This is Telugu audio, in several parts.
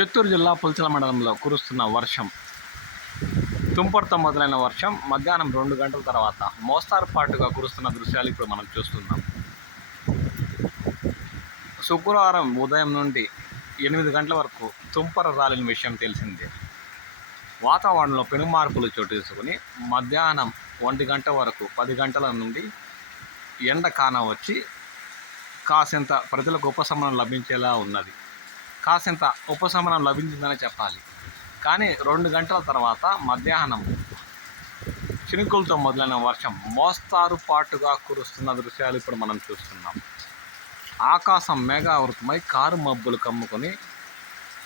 చిత్తూరు జిల్లా పులిచల మండలంలో కురుస్తున్న వర్షం. తుంపర్తో మొదలైన వర్షం మధ్యాహ్నం రెండు గంటల తర్వాత మోస్తారు పాటుగా కురుస్తున్న దృశ్యాలు ఇప్పుడు మనం చూస్తున్నాం. శుక్రవారం ఉదయం నుండి ఎనిమిది గంటల వరకు తుంపర రాలిన విషయం తెలిసిందే. వాతావరణంలో పెను మార్పులు చోటు చేసుకుని మధ్యాహ్నం ఒంటి గంట వరకు పది గంటల నుండి ఎండ కాన వచ్చి కాసింత ప్రజలకు ఉపశమనం లభించేలా ఉన్నది. కాసింత ఉపశమనం లభించిందని చెప్పాలి. కానీ రెండు గంటల తర్వాత మధ్యాహ్నం చినుకులతో మొదలైన వర్షం మోస్తారు పాటుగా కురుస్తున్న దృశ్యాలు ఇప్పుడు మనం చూస్తున్నాం. ఆకాశం మేఘావృతమై కారు మబ్బులు కమ్ముకొని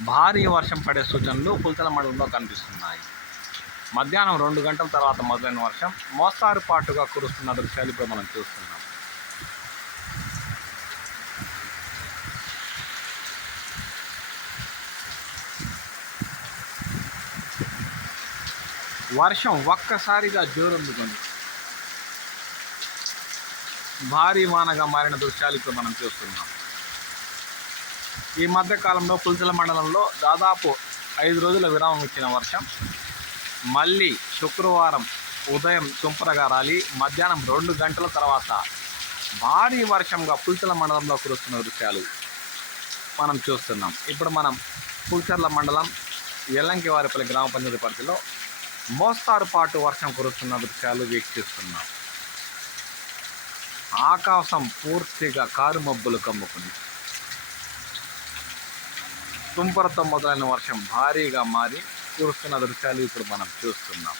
భారీ వర్షం పడే సూచనలు పులితల మండలంలో కనిపిస్తున్నాయి. మధ్యాహ్నం రెండు గంటల తర్వాత మొదలైన వర్షం మోస్తారు పాటుగా కురుస్తున్న దృశ్యాలు ఇప్పుడు మనం చూస్తున్నాం. వర్షం ఒక్కసారిగా జోరందుకుంది. భారీ వానగా మారిన దృశ్యాలు ఇప్పుడు మనం చూస్తున్నాం. ఈ మధ్యకాలంలో కాలంలో మండలంలో దాదాపు ఐదు రోజుల విరామం ఇచ్చిన వర్షం. మళ్ళీ శుక్రవారం ఉదయం తుంపరగా రాలి మధ్యాహ్నం రెండు గంటల తర్వాత భారీ వర్షంగా పుల్చల మండలంలో కురుస్తున్న దృశ్యాలు మనం చూస్తున్నాం. ఇప్పుడు మనం పుల్చర్ల మండలం ఎల్లంకివారిపల్లి గ్రామ పంచాయతీ పరిధిలో మోస్తారు పాటు వర్షం కురుస్తున్న దృశ్యాలు వీక్షిస్తున్నాం ఆకాశం పూర్తిగా కారు మబ్బులు కమ్ముకుంది తుంపరతో మొదలైన వర్షం భారీగా మారి కురుస్తున్న దృశ్యాలు ఇప్పుడు మనం చూస్తున్నాం.